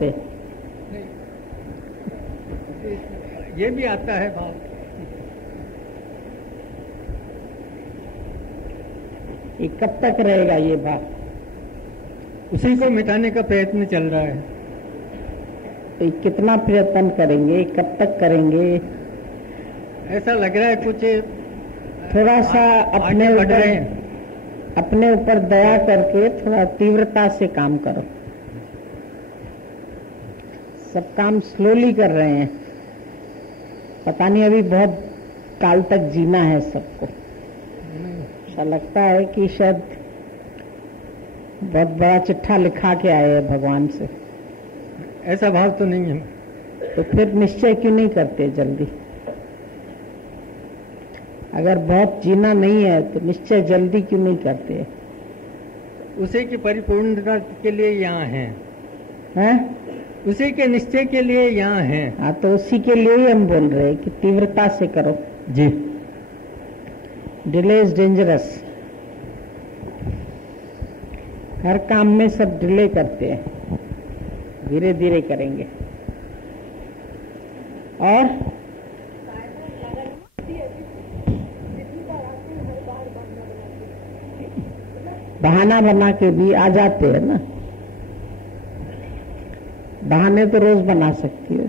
पे ये भी आता है भाव। ये कब तक रहेगा ये भाव? उसी को मिटाने का प्रयत्न चल रहा है। तो कितना प्रयत्न करेंगे, कब तक करेंगे? ऐसा लग रहा है कुछ थोड़ा सा अपने ऊपर दया करके थोड़ा तीव्रता से काम करो। सब काम स्लोली कर रहे हैं, पता नहीं अभी बहुत काल तक जीना है सबको। ऐसा लगता है कि शायद बहुत बड़ा चिट्ठा लिखा के आए हैं भगवान से। ऐसा भाव तो नहीं है। तो फिर निश्चय क्यों नहीं करते जल्दी? अगर बहुत जीना नहीं है तो निश्चय जल्दी क्यों नहीं करते? उसी की परिपूर्णता के लिए यहाँ हैं? उसी के निश्चय के लिए यहाँ हैं। हाँ, तो उसी के लिए ही हम बोल रहे हैं कि तीव्रता से करो जी। Delay is dangerous. हर काम में सब डिले करते हैं, धीरे धीरे करेंगे। और बहाना बना के भी आ जाते हैं ना। बहाने तो रोज बना सकती हो।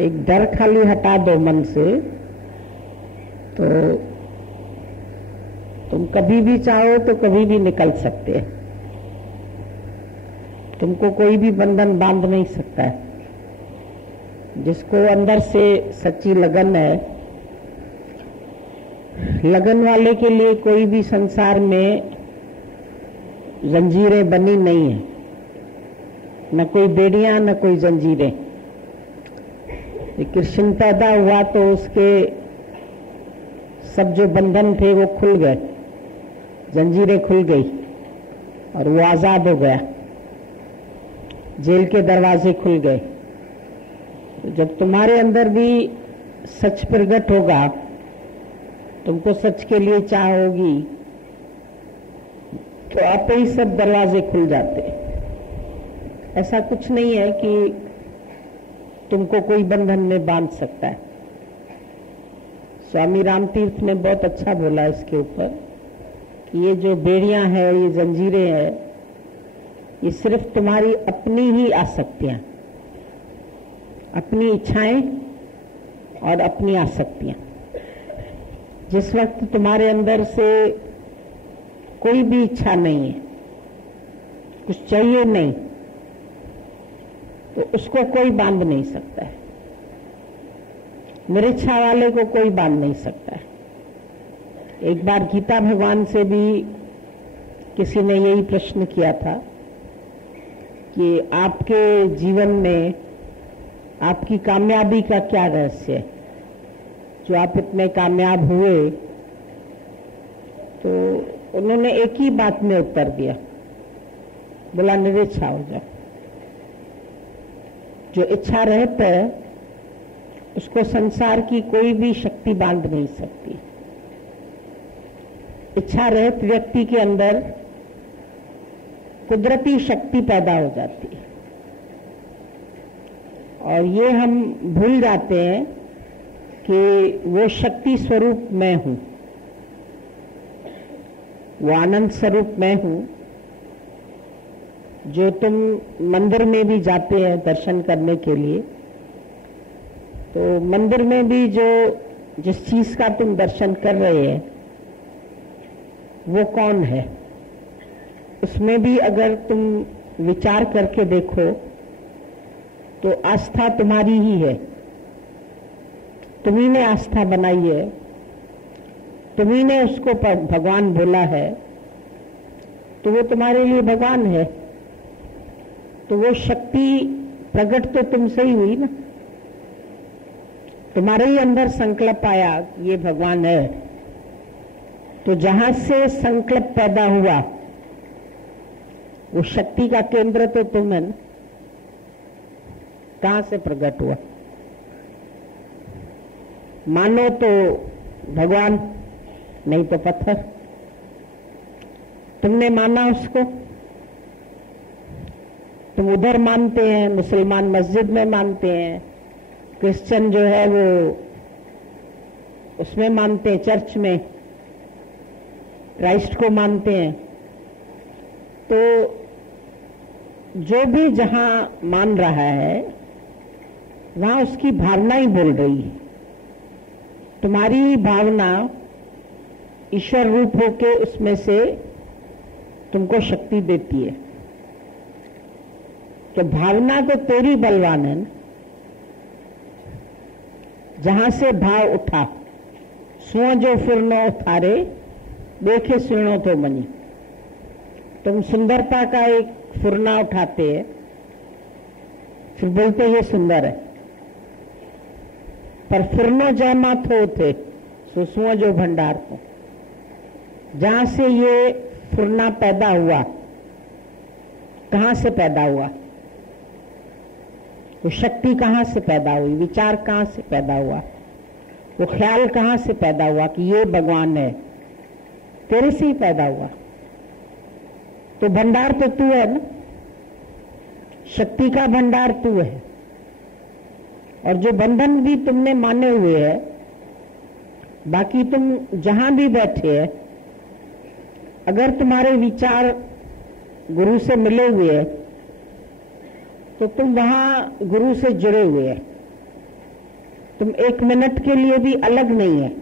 एक डर खाली हटा दो मन से, तो तुम कभी भी चाहो तो कभी भी निकल सकते हैं। तुमको कोई भी बंधन बांध नहीं सकता है। जिसको अंदर से सच्ची लगन है, लगन वाले के लिए कोई भी संसार में जंजीरें बनी नहीं है, न कोई बेड़ियां न कोई जंजीरें। कृष्ण पैदा हुआ तो उसके सब जो बंधन थे वो खुल गए, जंजीरें खुल गई और वो आजाद हो गया, जेल के दरवाजे खुल गए। तो जब तुम्हारे अंदर भी सच प्रकट होगा, तुमको सच के लिए चाह होगी, तो आप ही सब दरवाजे खुल जाते। ऐसा कुछ नहीं है कि तुमको कोई बंधन में बांध सकता है। स्वामी रामतीर्थ ने बहुत अच्छा बोला इसके ऊपर कि ये जो बेड़ियां हैं, ये जंजीरें हैं, ये सिर्फ तुम्हारी अपनी ही आसक्तियां, अपनी इच्छाएं और अपनी आसक्तियां। जिस वक्त तुम्हारे अंदर से कोई भी इच्छा नहीं है, कुछ चाहिए नहीं, तो उसको कोई बांध नहीं सकता है। निरीच्छा वाले को कोई बांध नहीं सकता है। एक बार गीता भगवान से भी किसी ने यही प्रश्न किया था कि आपके जीवन में आपकी कामयाबी का क्या रहस्य है, जो आप इतने कामयाब हुए? तो उन्होंने एक ही बात में उत्तर दिया, बोला निरीच्छा हो जाओ। जो इच्छा रहता है उसको संसार की कोई भी शक्ति बांध नहीं सकती। इच्छा रहित व्यक्ति के अंदर कुदरती शक्ति पैदा हो जाती है, और ये हम भूल जाते हैं कि वो शक्ति स्वरूप मैं हूं, वो आनंद स्वरूप मैं हूं। जो तुम मंदिर में भी जाते हैं दर्शन करने के लिए, तो मंदिर में भी जो जिस चीज का तुम दर्शन कर रहे हैं वो कौन है? उसमें भी अगर तुम विचार करके देखो तो आस्था तुम्हारी ही है। तुम्ही ने आस्था बनाई है, तुम्ही ने उसको भगवान बोला है, तो वो तुम्हारे लिए भगवान है। तो वो शक्ति प्रकट तो तुमसे ही हुई ना। तुम्हारे ही अंदर संकल्प आया ये भगवान है, तो जहां से संकल्प पैदा हुआ वो शक्ति का केंद्र तो तुम है ना। कहां से प्रकट हुआ? मानो तो भगवान, नहीं तो पत्थर। तुमने माना उसको, तुम उधर मानते हैं, मुसलमान मस्जिद में मानते हैं, क्रिश्चियन जो है वो उसमें मानते हैं, चर्च में क्राइस्ट को मानते हैं। तो जो भी जहां मान रहा है वहां उसकी भावना ही बोल रही है। तुम्हारी भावना ईश्वर रूप होके उसमें से तुमको शक्ति देती है। तो भावना तो तेरी बलवान है ना, जहां से भाव उठा, सुओ जो फिरनो उतारे, देखे सुनो तो मनी। तुम सुंदरता का एक फुरना उठाते हैं, फिर बोलते ये सुंदर है, पर फिरनो जयमा थो थे सुसुओ जो भंडार को। जहां से ये फुरना पैदा हुआ, कहां से पैदा हुआ, वो शक्ति कहां से पैदा हुई, विचार कहां से पैदा हुआ, वो ख्याल कहां से पैदा हुआ कि ये भगवान है, तेरे से ही पैदा हुआ। तो भंडार तो तू है ना, शक्ति का भंडार तू है। और जो बंधन भी तुमने माने हुए है, बाकी तुम जहां भी बैठे हैं, अगर तुम्हारे विचार गुरु से मिले हुए हैं तो तुम वहां गुरु से जुड़े हुए हैं। तुम एक मिनट के लिए भी अलग नहीं है।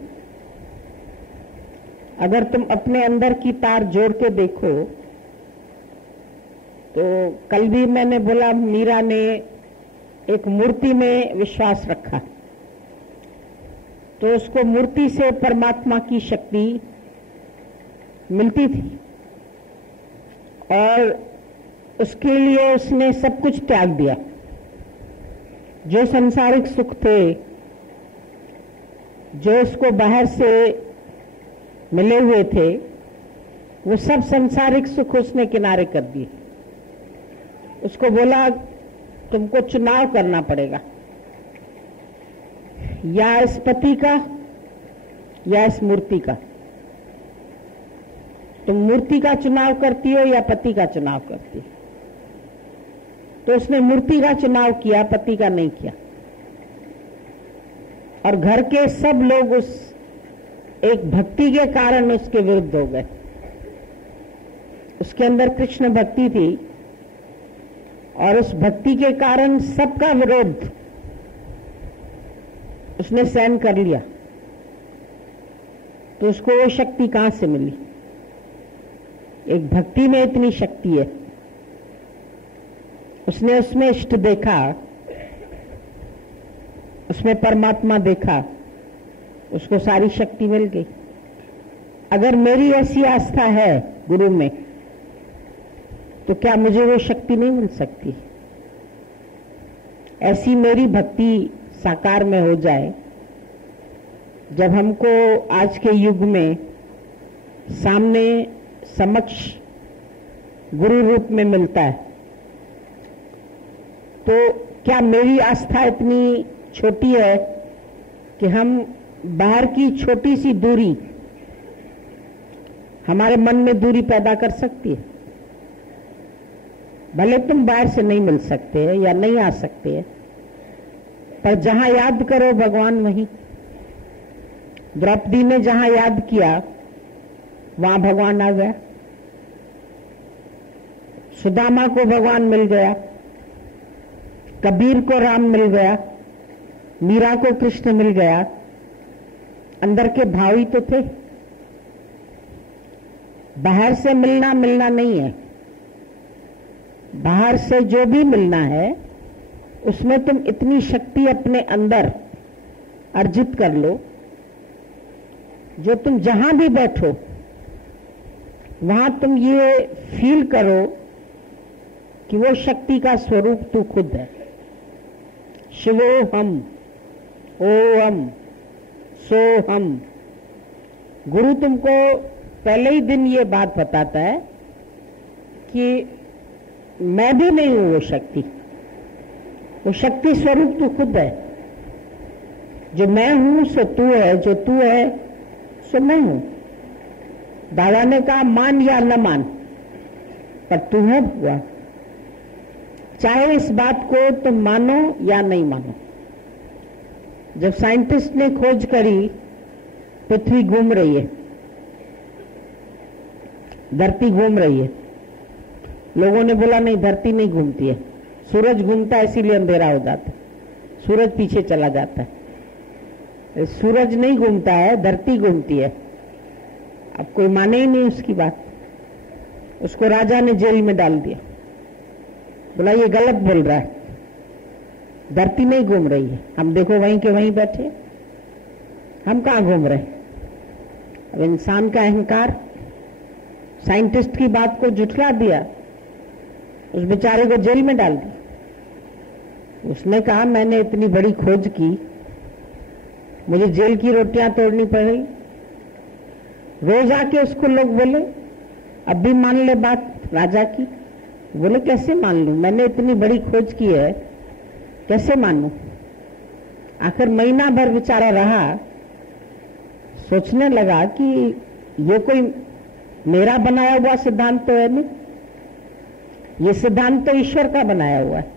अगर तुम अपने अंदर की तार जोड़ के देखो तो कल भी मैंने बोला, मीरा ने एक मूर्ति में विश्वास रखा तो उसको मूर्ति से परमात्मा की शक्ति मिलती थी और उसके लिए उसने सब कुछ त्याग दिया। जो सांसारिक सुख थे, जो उसको बाहर से मिले हुए थे, वो सब सांसारिक सुख उसने किनारे कर दिए। उसको बोला तुमको चुनाव करना पड़ेगा, या इस पति का या इस मूर्ति का। तुम मूर्ति का चुनाव करती हो या पति का चुनाव करती हो। तो उसने मूर्ति का चुनाव किया, पति का नहीं किया। और घर के सब लोग उस एक भक्ति के कारण उसके विरुद्ध हो गए। उसके अंदर कृष्ण भक्ति थी और उस भक्ति के कारण सबका विरोध उसने सहन कर लिया। तो उसको वो शक्ति कहां से मिली? एक भक्ति में इतनी शक्ति है। उसने उसमें इष्ट देखा, उसमें परमात्मा देखा, उसको सारी शक्ति मिल गई। अगर मेरी ऐसी आस्था है गुरु में तो क्या मुझे वो शक्ति नहीं मिल सकती? ऐसी मेरी भक्ति साकार में हो जाए, जब हमको आज के युग में सामने समक्ष गुरु रूप में मिलता है, तो क्या मेरी आस्था इतनी छोटी है कि हम बाहर की छोटी सी दूरी हमारे मन में दूरी पैदा कर सकती है? भले तुम बाहर से नहीं मिल सकते या नहीं आ सकते, पर जहां याद करो भगवान वहीं। द्रौपदी ने जहां याद किया वहां भगवान आ गया। सुदामा को भगवान मिल गया, कबीर को राम मिल गया, मीरा को कृष्ण मिल गया। अंदर के भाव ही तो थे। बाहर से मिलना मिलना नहीं है। बाहर से जो भी मिलना है उसमें तुम इतनी शक्ति अपने अंदर अर्जित कर लो, जो तुम जहां भी बैठो वहां तुम ये फील करो कि वो शक्ति का स्वरूप तू खुद है। शिवोहम, ओम, सोहम। गुरु तुमको पहले ही दिन ये बात बताता है कि मैं भी नहीं हूं वो शक्ति। वो शक्ति स्वरूप तू खुद है। जो मैं हूं सो तू है, जो तू है सो मैं हूं। दादा ने कहा मान या न मान, पर तू है भगवान, चाहे इस बात को तुम मानो या नहीं मानो। जब साइंटिस्ट ने खोज करी पृथ्वी घूम रही है, धरती घूम रही है, लोगों ने बोला नहीं धरती नहीं घूमती है, सूरज घूमता है इसीलिए अंधेरा हो जाता है, सूरज पीछे चला जाता है। सूरज नहीं घूमता है, धरती घूमती है। अब कोई माने ही नहीं उसकी बात, उसको राजा ने जेल में डाल दिया, बोला ये गलत बोल रहा है, धरती नहीं घूम रही है, हम देखो वहीं के वहीं बैठे, हम कहां घूम रहे। अब इंसान का अहंकार साइंटिस्ट की बात को झुठला दिया, उस बेचारे को जेल में डाल दिया। उसने कहा मैंने इतनी बड़ी खोज की, मुझे जेल की रोटियां तोड़नी पड़ी। रोज आके उसको लोग बोले अब भी मान ले बात राजा की, बोले कैसे मान लूं, मैंने इतनी बड़ी खोज की है, कैसे मानूं। आखिर महीना भर बेचारा रहा, सोचने लगा कि ये कोई मेरा बनाया हुआ सिद्धांत तो है नहीं, ये सिद्धांत तो ईश्वर का बनाया हुआ है।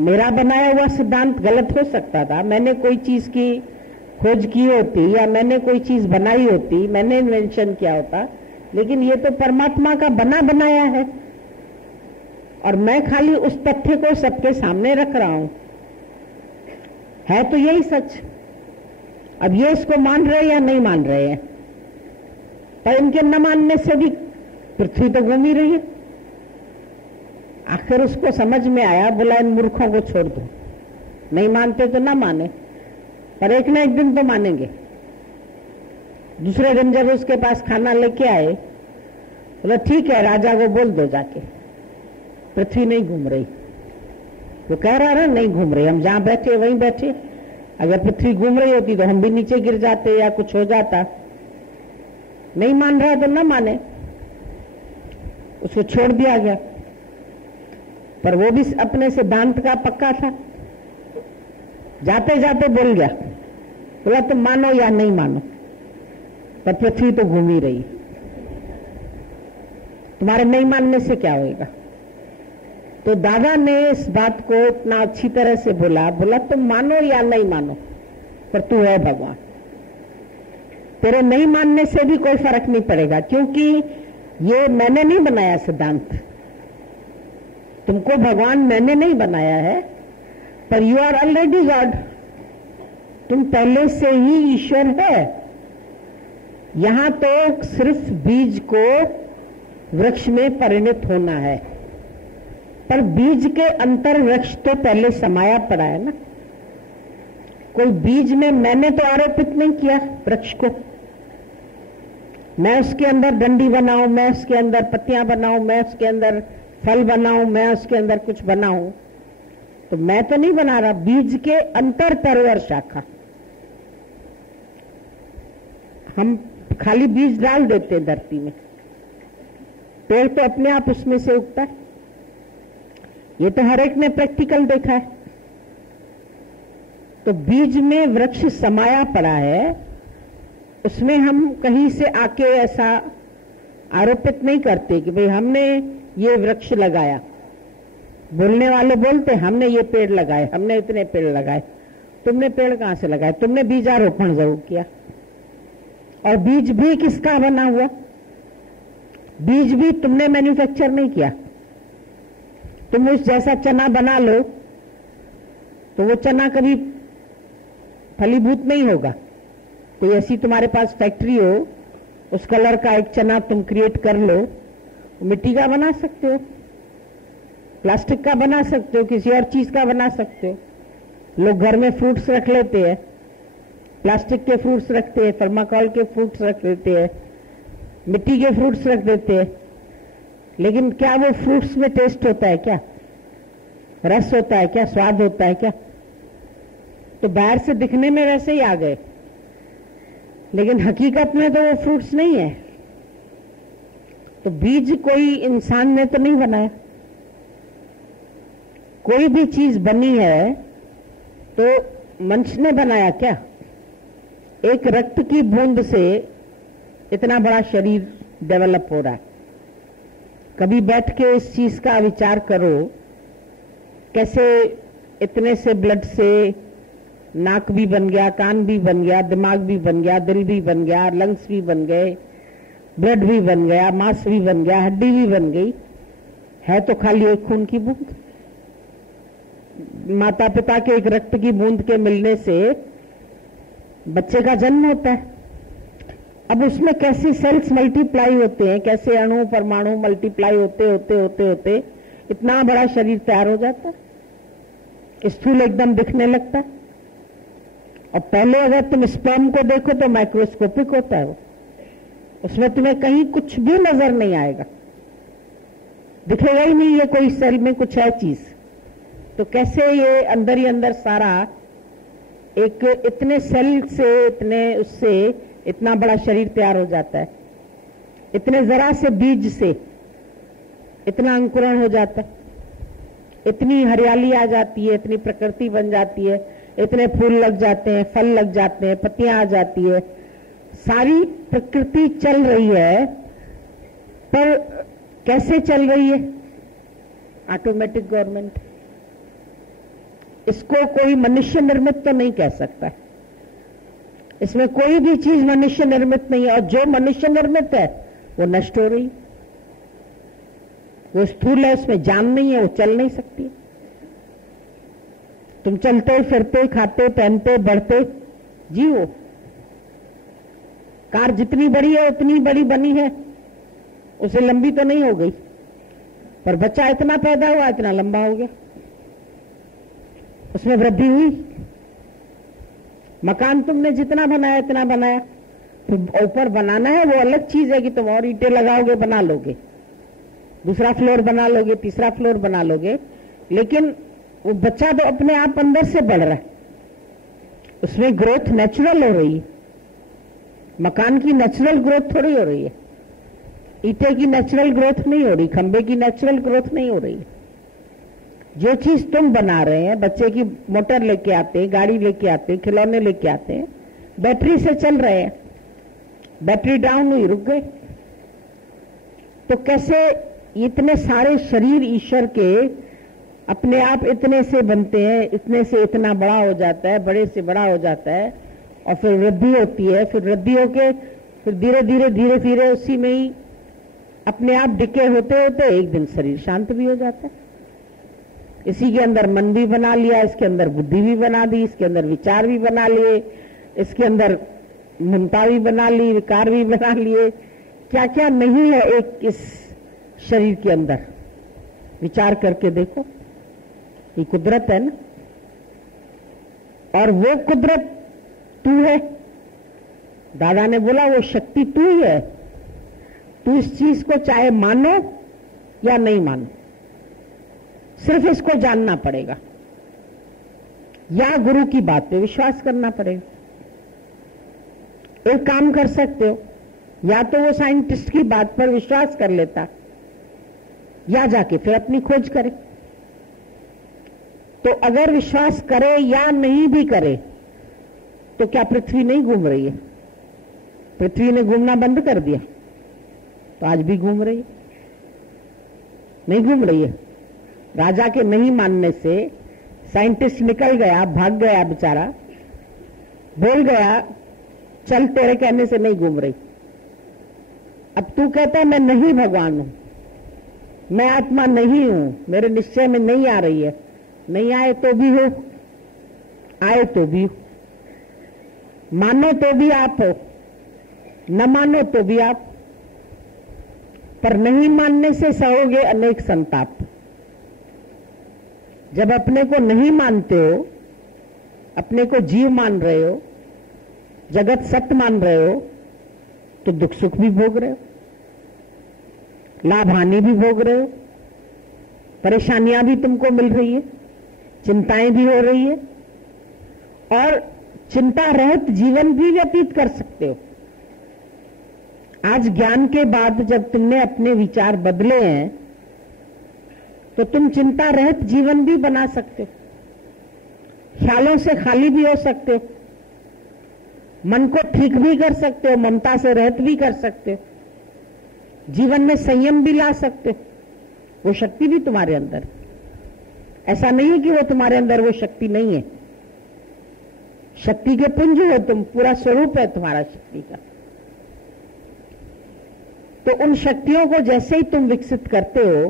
मेरा बनाया हुआ सिद्धांत गलत हो सकता था, मैंने कोई चीज की खोज की होती या मैंने कोई चीज बनाई होती, मैंने इन्वेंशन किया होता, लेकिन ये तो परमात्मा का बना बनाया है और मैं खाली उस तथ्य को सबके सामने रख रहा हूं, है तो यही सच। अब ये इसको मान रहे या नहीं मान रहे हैं, पर इनके न मानने से भी पृथ्वी तो घूम ही रही है। आखिर उसको समझ में आया, बोला इन मूर्खों को छोड़ दो, नहीं मानते तो ना माने, पर एक ना एक दिन तो मानेंगे। दूसरे दिन जब उसके पास खाना लेके आए, बोला ठीक है राजा को बोल दो जाके पृथ्वी नहीं घूम रही। वो कह रहा है नहीं घूम रही, हम जहां बैठे वहीं बैठे, अगर पृथ्वी घूम रही होती तो हम भी नीचे गिर जाते या कुछ हो जाता। नहीं मान रहा तो ना माने, उसको छोड़ दिया गया। पर वो भी अपने सिद्धांत का पक्का था, जाते जाते बोल गया, बोला तुम मानो या नहीं मानो, पर पृथ्वी तो घूम ही रही, तुम्हारे नहीं मानने से क्या होएगा। तो दादा ने इस बात को इतना अच्छी तरह से बोला, बोला तुम मानो या नहीं मानो, पर तू है भगवान, तेरे नहीं मानने से भी कोई फर्क नहीं पड़ेगा, क्योंकि ये मैंने नहीं बनाया सिद्धांत, तुमको भगवान मैंने नहीं बनाया है, पर यू आर ऑलरेडी गॉड, तुम पहले से ही ईश्वर है। यहां तो सिर्फ बीज को वृक्ष में परिणत होना है, पर बीज के अंतर वृक्ष तो पहले समाया पड़ा है ना। कोई बीज में मैंने तो आरोपित नहीं किया वृक्ष को, मैं उसके अंदर डंडी बनाऊं, मैं उसके अंदर पत्तियां बनाऊं, मैं उसके अंदर फल बनाऊं, मैं उसके अंदर कुछ बनाऊं, तो मैं तो नहीं बना रहा। बीज के अंतर परवर शाखा, हम खाली बीज डाल देते हैं धरती में, पेड़ तो अपने आप उसमें से उगता है। ये तो हर एक ने प्रैक्टिकल देखा है। तो बीज में वृक्ष समाया पड़ा है, उसमें हम कहीं से आके ऐसा आरोपित नहीं करते कि भाई हमने ये वृक्ष लगाया। बोलने वाले बोलते हमने ये पेड़ लगाए, हमने इतने पेड़ लगाए। तुमने पेड़ कहां से लगाए? तुमने बीजारोपण जरूर किया। और बीज भी किसका बना हुआ? बीज भी तुमने मैन्युफैक्चर नहीं किया। तुम उस जैसा चना बना लो तो वो चना कभी फलीभूत नहीं होगा। कोई ऐसी तुम्हारे पास फैक्ट्री हो, उस कलर का एक चना तुम क्रिएट कर लो, मिट्टी का बना सकते हो, प्लास्टिक का बना सकते हो, किसी और चीज का बना सकते हो। लोग घर में फ्रूट्स रख लेते हैं, प्लास्टिक के फ्रूट्स रखते हैं, थर्माकोल के फ्रूट्स रख लेते हैं, मिट्टी के फ्रूट्स रख देते हैं, लेकिन क्या वो फ्रूट्स में टेस्ट होता है? क्या रस होता है? क्या स्वाद होता है? क्या? तो बाहर से दिखने में वैसे ही आ गए, लेकिन हकीकत में तो वो फ्रूट्स नहीं है। तो बीज कोई इंसान ने तो नहीं बनाया। कोई भी चीज बनी है तो मनुष्य ने बनाया क्या? एक रक्त की बूंद से इतना बड़ा शरीर डेवलप हो रहा है। कभी बैठ के इस चीज का विचार करो, कैसे इतने से ब्लड से नाक भी बन गया, कान भी बन गया, दिमाग भी बन गया, दिल भी बन गया, लंग्स भी बन गए, ब्लड भी बन गया, मांस भी बन गया, हड्डी भी बन गई। है तो खाली एक खून की बूंद। माता पिता के एक रक्त की बूंद के मिलने से बच्चे का जन्म होता है। अब उसमें कैसे सेल्स मल्टीप्लाई होते हैं, कैसे अणु परमाणु मल्टीप्लाई होते होते होते होते इतना बड़ा शरीर तैयार हो जाता है, स्थूल एकदम दिखने लगता है। और पहले अगर तुम स्पर्म को देखो तो माइक्रोस्कोपिक होता है वो, उसमें तुम्हें कहीं कुछ भी नजर नहीं आएगा, दिखेगा ही नहीं ये कोई सेल में कुछ है चीज। तो कैसे ये अंदर ही अंदर सारा एक इतने सेल से इतने उससे इतना बड़ा शरीर तैयार हो जाता है, इतने जरा से बीज से इतना अंकुरण हो जाता है, इतनी हरियाली आ जाती है, इतनी प्रकृति बन जाती है, इतने फूल लग जाते हैं, फल लग जाते हैं, पत्तियां आ जाती है, सारी प्रकृति चल रही है। पर कैसे चल रही है? Automatic government. इसको कोई मनुष्य निर्मित तो नहीं कह सकता, इसमें कोई भी चीज मनुष्य निर्मित नहीं है। और जो मनुष्य निर्मित है वो नष्ट हो रही, वो स्थूल है, उसमें जान नहीं है, वो चल नहीं सकती। तुम चलते फिरते खाते पहनते बढ़ते जीवो। कार जितनी बड़ी है उतनी बड़ी बनी है, उसे लंबी तो नहीं हो गई, पर बच्चा इतना पैदा हुआ इतना लंबा हो गया, उसमें वृद्धि हुई। मकान तुमने जितना बनाया इतना बनाया, फिर ऊपर बनाना है वो अलग चीज है कि तुम और ईंटें लगाओगे, बना लोगे, दूसरा फ्लोर बना लोगे, तीसरा फ्लोर बना लोगे, लेकिन वो बच्चा तो अपने आप अंदर से बढ़ रहा है, उसमें ग्रोथ नेचुरल हो रही है। मकान की नेचुरल ग्रोथ थोड़ी हो रही है, ईंटे की नेचुरल ग्रोथ नहीं हो रही, खंबे की नेचुरल ग्रोथ नहीं हो रही है। जो चीज तुम बना रहे हैं, बच्चे की मोटर लेके आते हैं, गाड़ी लेके आते हैं, खिलौने लेके आते हैं, बैटरी से चल रहे हैं, बैटरी डाउन हुई रुक गए। तो कैसे इतने सारे शरीर ईश्वर के अपने आप इतने से बनते हैं, इतने से इतना बड़ा हो जाता है, बड़े से बड़ा हो जाता है, और फिर वृद्धि होती है, फिर वृद्धि होके फिर धीरे धीरे धीरे धीरे उसी में ही अपने आप डिके होते होते एक दिन शरीर शांत भी हो जाता है। इसी के अंदर मन भी बना लिया, इसके अंदर बुद्धि भी बना दी, इसके अंदर विचार भी बना लिए, इसके अंदर ममता भी बना ली, विकार भी बना लिए, क्या क्या नहीं है एक इस शरीर के अंदर। विचार करके देखो, ये कुदरत है ना, और वो कुदरत तू है। दादा ने बोला वो शक्ति तू ही है। तू इस चीज को चाहे मानो या नहीं मानो, सिर्फ इसको जानना पड़ेगा, या गुरु की बात पे विश्वास करना पड़ेगा। एक काम कर सकते हो, या तो वो साइंटिस्ट की बात पर विश्वास कर लेता, या जाके फिर अपनी खोज करे। तो अगर विश्वास करे या नहीं भी करे तो क्या पृथ्वी नहीं घूम रही है? पृथ्वी ने घूमना बंद कर दिया तो आज भी घूम रही है? नहीं घूम रही है। राजा के नहीं मानने से साइंटिस्ट निकल गया, भाग गया बेचारा, बोल गया चल तेरे कहने से नहीं घूम रही। अब तू कहता है मैं नहीं भगवान हूं, मैं आत्मा नहीं हूं, मेरे निश्चय में नहीं आ रही है। नहीं आए तो भी हो, आए तो भी हो, मानो तो भी आप हो, न मानो तो भी आप। पर नहीं मानने से सहोगे अनेक संताप। जब अपने को नहीं मानते हो, अपने को जीव मान रहे हो, जगत सत्य मान रहे हो, तो दुख सुख भी भोग रहे हो, लाभ हानि भी भोग रहे हो, परेशानियां भी तुमको मिल रही है, चिंताएं भी हो रही है, और चिंता रहित जीवन भी व्यतीत कर सकते हो। आज ज्ञान के बाद जब तुमने अपने विचार बदले हैं तो तुम चिंता रहित जीवन भी बना सकते हो, ख्यालों से खाली भी हो सकते हो। मन को ठीक भी कर सकते हो, ममता से रहित भी कर सकते हो, जीवन में संयम भी ला सकते हो। वो शक्ति भी तुम्हारे अंदर है। ऐसा नहीं है कि वो तुम्हारे अंदर वो शक्ति नहीं है। शक्ति के पुंज हो तुम, पूरा स्वरूप है तुम्हारा शक्ति का। तो उन शक्तियों को जैसे ही तुम विकसित करते हो,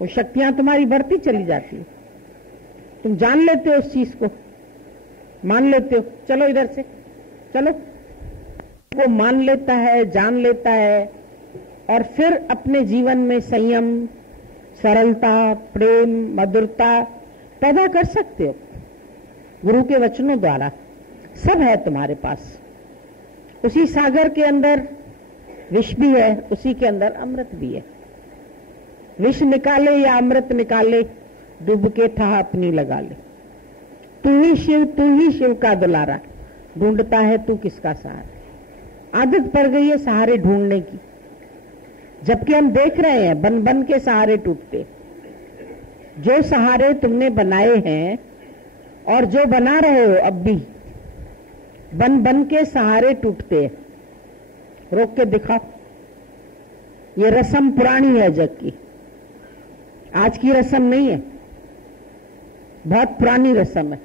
वो शक्तियां तुम्हारी बढ़ती चली जाती है। तुम जान लेते हो उस चीज को, मान लेते हो, चलो इधर से चलो, वो मान लेता है, जान लेता है, और फिर अपने जीवन में संयम, सरलता, प्रेम, मधुरता पैदा कर सकते हो। गुरु के वचनों द्वारा सब है तुम्हारे पास। उसी सागर के अंदर विष भी है, उसी के अंदर अमृत भी है। विष निकाले या अमृत निकाले, डूब के था अपनी लगा ले। तू ही शिव का दुलारा, ढूंढता है तू किसका सहारा। आदत पड़ गई है सहारे ढूंढने की, जबकि हम देख रहे हैं बन बन के सहारे टूटते। जो सहारे तुमने बनाए हैं और जो बना रहे हो अब भी, बन बन के सहारे टूटते हैं। रोक के दिखाओ। ये रस्म पुरानी है जग की, आज की रस्म नहीं है, बहुत पुरानी रस्म है।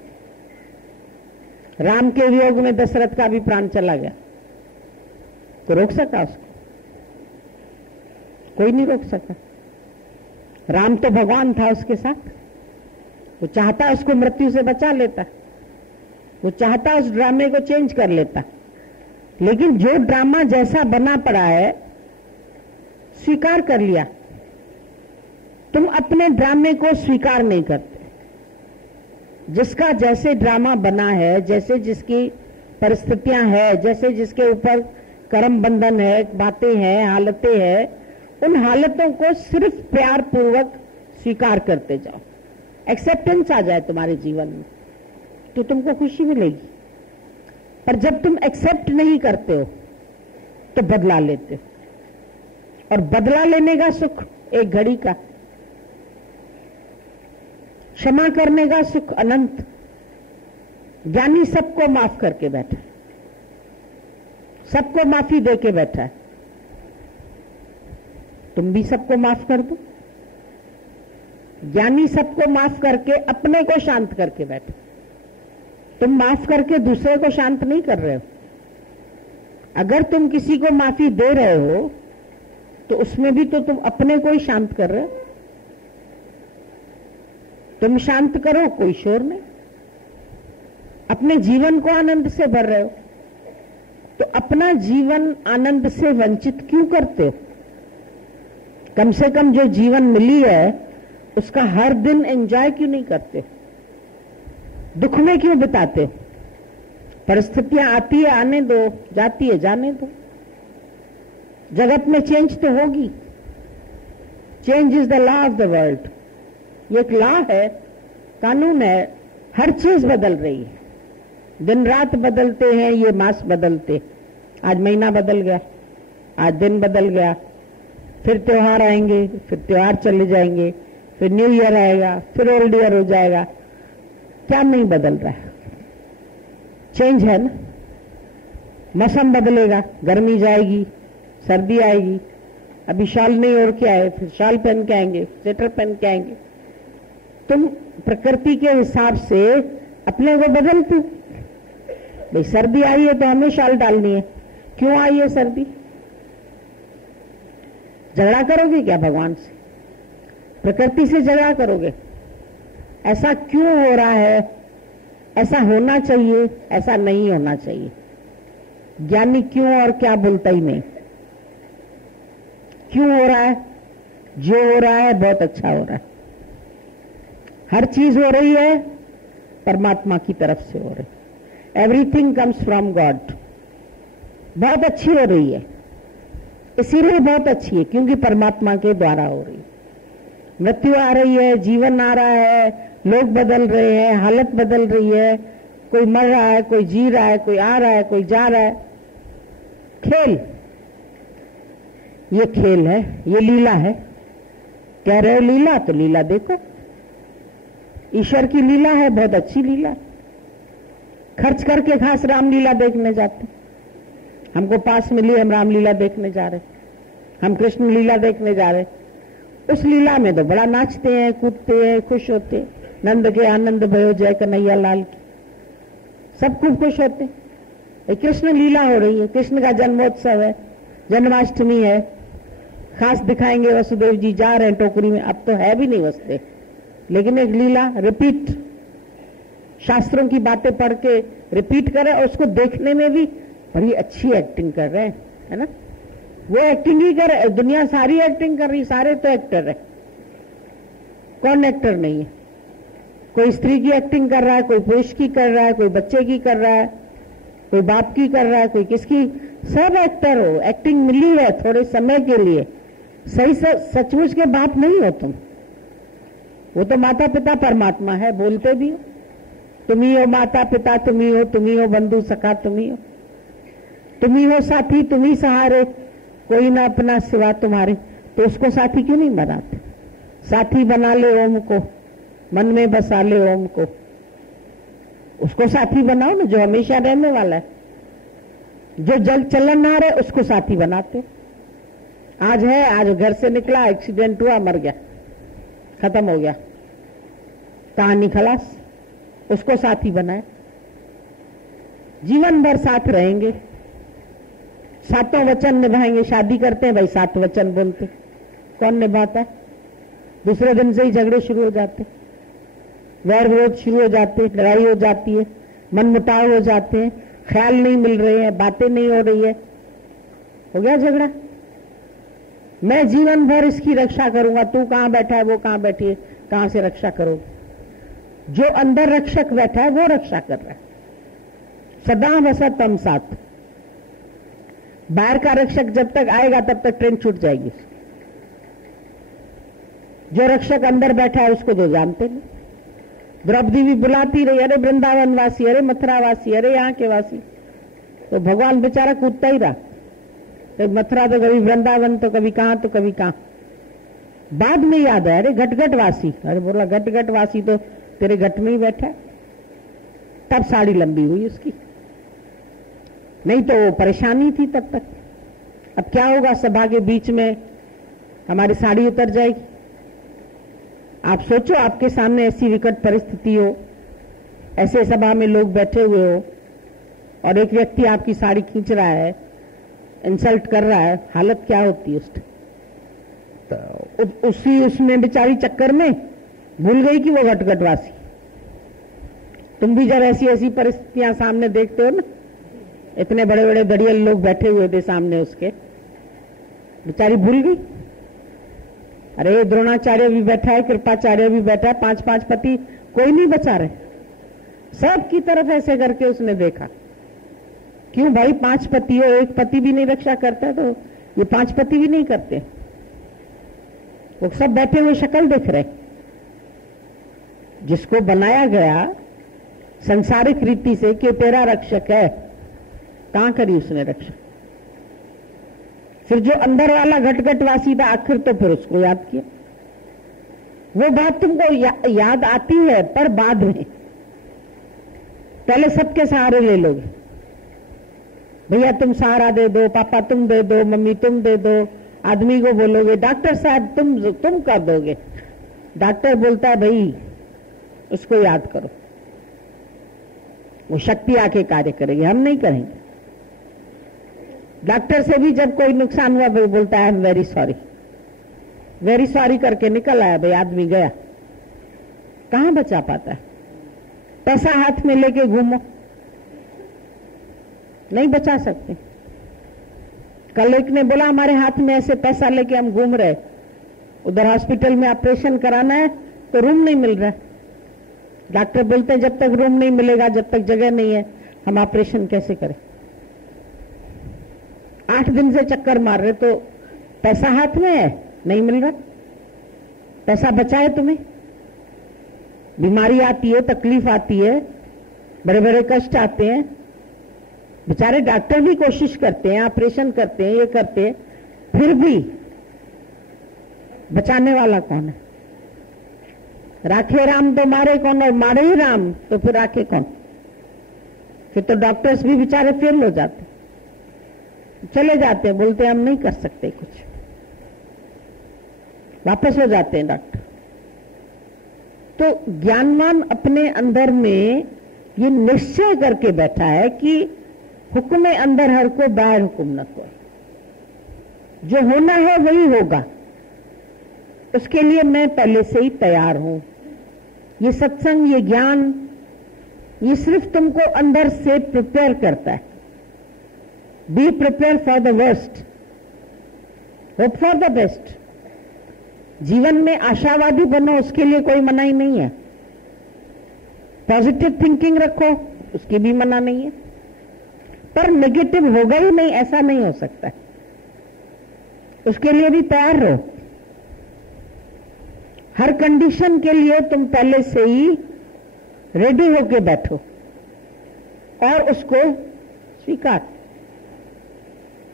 राम के वियोग में दशरथ का भी प्राण चला गया, तो रोक सका उसको? कोई नहीं रोक सका। राम तो भगवान था उसके साथ, वो चाहता उसको मृत्यु से बचा लेता, वो चाहता उस ड्रामे को चेंज कर लेता, लेकिन जो ड्रामा जैसा बना पड़ा है स्वीकार कर लिया। तुम अपने ड्रामे को स्वीकार नहीं करते। जिसका जैसे ड्रामा बना है, जैसे जिसकी परिस्थितियां हैं, जैसे जिसके ऊपर कर्म बंधन है, बातें हैं, हालतें हैं, उन हालतों को सिर्फ प्यार पूर्वक स्वीकार करते जाओ। एक्सेप्टेंस आ जाए तुम्हारे जीवन में तो तुमको खुशी मिलेगी। पर जब तुम एक्सेप्ट नहीं करते हो तो बदला लेते हो, और बदला लेने का सुख एक घड़ी का, क्षमा करने का सुख अनंत। ज्ञानी सबको माफ करके बैठा है, सबको माफी देके बैठा है। तुम भी सबको माफ कर दो। ज्ञानी सबको माफ करके अपने को शांत करके बैठे। तुम माफ करके दूसरे को शांत नहीं कर रहे हो। अगर तुम किसी को माफी दे रहे हो तो उसमें भी तो तुम अपने को ही शांत कर रहे हो। तुम शांत करो, कोई शोर नहीं। अपने जीवन को आनंद से भर रहे हो, तो अपना जीवन आनंद से वंचित क्यों करते हो? कम से कम जो जीवन मिली है उसका हर दिन एंजॉय क्यों नहीं करते? दुख में क्यों बिताते? परिस्थितियां आती है आने दो, जाती है जाने दो। जगत में चेंज तो होगी। Change is the law of the world. ये एक लॉ है, कानून है। हर चीज बदल रही है, दिन रात बदलते हैं, ये मास बदलते। आज महीना बदल गया, आज दिन बदल गया, फिर त्योहार आएंगे, फिर त्योहार चले जाएंगे, फिर न्यू ईयर आएगा, फिर ओल्ड ईयर हो जाएगा। क्या नहीं बदल रहा है? चेंज है ना। मौसम बदलेगा, गर्मी जाएगी, सर्दी आएगी। अभी शॉल नहीं ओढ़ के आए, फिर शॉल पहन के आएंगे, स्वेटर पहन के आएंगे। तुम प्रकृति के हिसाब से अपने को बदलते हो। भाई सर्दी आई है तो हमें शॉल डालनी है। क्यों आई है सर्दी? झगड़ा करोगे क्या भगवान से? प्रकृति से झगड़ा करोगे? ऐसा क्यों हो रहा है? ऐसा होना चाहिए, ऐसा नहीं होना चाहिए। ज्ञानी क्यों और क्या बोलता ही नहीं। क्यों हो रहा है? जो हो रहा है बहुत अच्छा हो रहा है। हर चीज हो रही है परमात्मा की तरफ से हो रही है। Everything comes from God. बहुत अच्छी हो रही है, इसीलिए बहुत अच्छी है क्योंकि परमात्मा के द्वारा हो रही है। मृत्यु आ रही है, जीवन आ रहा है, लोग बदल रहे हैं, हालत बदल रही है, कोई मर रहा है, कोई जी रहा है, कोई आ रहा है, कोई जा रहा है। खेल, ये खेल है, ये लीला है। कह रहे हो लीला, तो लीला देखो। ईश्वर की लीला है, बहुत अच्छी लीला। खर्च करके खास रामलीला देखने जाते। हमको पास मिली, हम रामलीला देखने जा रहे, हम कृष्ण लीला देखने जा रहे। उस लीला में तो बड़ा नाचते हैं, कूदते हैं, खुश होते हैं। नंद के आनंद भयो जय कन्हैया लाल की, सब खूब खुश होते हैं। ये कृष्ण लीला हो रही है, कृष्ण का जन्मोत्सव है, जन्माष्टमी है, खास दिखाएंगे वसुदेव जी जा रहे हैं टोकरी में। अब तो है भी नहीं वसुदेव, लेकिन एक लीला रिपीट, शास्त्रों की बातें पढ़ के रिपीट कर रहे हैं और उसको देखने में भी बड़ी अच्छी एक्टिंग कर रहे हैं, है ना। वो एक्टिंग ही कर रहे, दुनिया सारी एक्टिंग कर रही, सारे तो एक्टर है, कौन एक्टर नहीं है। कोई स्त्री की एक्टिंग कर रहा है, कोई पुरुष की कर रहा है, कोई बच्चे की कर रहा है, कोई बाप की कर रहा है, कोई किसकी, सब एक्टर हो। एक्टिंग मिली है थोड़े समय के लिए, सही सचमुच के बाप नहीं हो तुम। वो तो माता पिता परमात्मा है, बोलते भी हो, तुम ही हो माता पिता, तुम ही हो बंधु सखा, तुम ही हो साथी, तुम ही सहारे, कोई ना अपना सिवा तुम्हारे। तो उसको साथी क्यों नहीं बनाते? साथी बना ले ओम को, मन में बसा ले ओम को, उसको साथी बनाओ ना, जो हमेशा रहने वाला है, जो जल चलन ना रहे उसको साथी बनाते। आज है, आज घर से निकला, एक्सीडेंट हुआ, मर गया, खत्म हो गया, कहानी खलास, उसको साथी बनाए। जीवन भर साथ रहेंगे, सातों वचन निभाएंगे। शादी करते हैं भाई, 7 वचन बोलते, कौन निभाता है? दूसरे दिन से ही झगड़े शुरू हो जाते, वैर विरोध शुरू हो जाते, लड़ाई हो जाती है, मनमुटाव हो जाते हैं, ख्याल नहीं मिल रहे हैं, बातें नहीं हो रही है, हो गया झगड़ा। मैं जीवन भर इसकी रक्षा करूंगा, तू कहां बैठा है, वो कहां बैठी है, कहां से रक्षा करोगे? जो अंदर रक्षक बैठा है वो रक्षा कर रहा है, सदा वसा तम साथ। बाहर का रक्षक जब तक आएगा तब तक ट्रेन छूट जाएगी। जो रक्षक अंदर बैठा है उसको जो जानते नहीं। द्रौपदी भी बुलाती रही, अरे वृंदावन वासी, अरे मथुरा वासी, अरे यहाँ के वासी, तो भगवान बेचारा कूदता ही रहा, तो मथुरा तो कभी वृंदावन, तो कभी कहां, तो कभी कहां। बाद में याद है, अरे घटघट वासी, अरे बोला घटघट वासी तो तेरे घट में ही बैठा है। तब साड़ी लंबी हुई उसकी, नहीं तो परेशानी थी तब तक। अब क्या होगा, सभा के बीच में हमारी साड़ी उतर जाएगी। आप सोचो, आपके सामने ऐसी विकट परिस्थिति हो, ऐसे सभा में लोग बैठे हुए हो और एक व्यक्ति आपकी साड़ी खींच रहा है, इंसल्ट कर रहा है, हालत क्या होती है उस तो उसमें बेचारी चक्कर में भूल गई कि वो घटघटवासी। तुम भी जब ऐसी ऐसी परिस्थितियां सामने देखते हो ना, इतने बड़े बड़े दड़ियल लोग बैठे हुए थे सामने उसके, बेचारी भूल गई। अरे द्रोणाचार्य भी बैठा है, कृपाचार्य भी बैठा है, 5-5 पति, कोई नहीं बचा रहे, सब की तरफ ऐसे करके उसने देखा। क्यों भाई, 5 पति हो, एक पति भी नहीं रक्षा करता, तो ये 5 पति भी नहीं करते। वो सब बैठे हुए शक्ल देख रहे। जिसको बनाया गया संसारिक रीति से कि तेरा रक्षक है, कहां करी उसने रक्षा? फिर जो अंदर वाला घटघटवासी था, आखिर तो फिर उसको याद किया। वो बात तुमको याद आती है, पर बाद में। पहले सबके सहारे ले लोगे, भैया तुम सहारा दे दो, पापा तुम दे दो, मम्मी तुम दे दो, आदमी को बोलोगे डॉक्टर साहब तुम कर दोगे। डॉक्टर बोलता है भाई उसको याद करो, वो शक्ति आके कार्य करेगी, हम नहीं करेंगे। डॉक्टर से भी जब कोई नुकसान हुआ भाई बोलता है I am very sorry, very sorry करके निकल आया, भाई आदमी गया। कहां बचा पाता है? पैसा हाथ में लेके घूमो, नहीं बचा सकते। कल एक ने बोला हमारे हाथ में ऐसे पैसा लेके हम घूम रहे, उधर हॉस्पिटल में ऑपरेशन कराना है तो रूम नहीं मिल रहा है। डॉक्टर बोलते हैं जब तक रूम नहीं मिलेगा, जब तक जगह नहीं है, हम ऑपरेशन कैसे करें? 8 दिन से चक्कर मार रहे, तो पैसा हाथ में है, नहीं मिल रहा। पैसा बचा है तुम्हें? बीमारी आती है, तकलीफ आती है, बड़े बड़े कष्ट आते हैं, बेचारे डॉक्टर भी कोशिश करते हैं, ऑपरेशन करते हैं, ये करते हैं, फिर भी बचाने वाला कौन है? राखे राम तो मारे कौन, और मारे ही राम तो फिर राखे कौन? फिर तो डॉक्टर्स भी बेचारे फेल हो जाते, चले जाते हैं, बोलते हैं हम नहीं कर सकते कुछ, वापस हो जाते हैं डॉक्टर। तो ज्ञानवान अपने अंदर में ये निश्चय करके बैठा है कि हुक्म अंदर हर को बाहर हुक्म न कोई, जो होना है वही होगा, उसके लिए मैं पहले से ही तैयार हूं। ये सत्संग, ये ज्ञान, ये सिर्फ तुमको अंदर से प्रिपेयर करता है। Be prepare for the worst, hope for the best. जीवन में आशावादी बनो, उसके लिए कोई मनाही नहीं है। पॉजिटिव थिंकिंग रखो, उसकी भी मना नहीं है, पर नेगेटिव होगा ही नहीं, ऐसा नहीं हो सकता, उसके लिए भी तैयार रहो। हर कंडीशन के लिए तुम पहले से ही रेडी होके बैठो और उसको स्वीकार।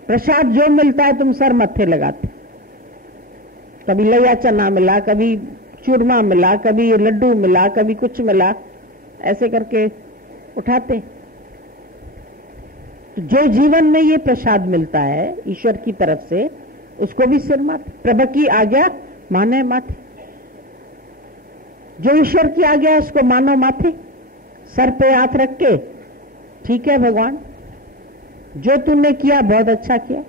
प्रसाद जो मिलता है तुम सर मत्थे लगाते, कभी लैया चना मिला, कभी चूरमा मिला, कभी लड्डू मिला, कभी कुछ मिला, ऐसे करके उठाते। जो जीवन में ये प्रसाद मिलता है ईश्वर की तरफ से, उसको भी सिर माथे, प्रभु की आज्ञा माने माथे। जो ईश्वर की आज्ञा उसको मानो माथे, सर पे हाथ रख के, ठीक है भगवान, जो तूने किया बहुत अच्छा किया,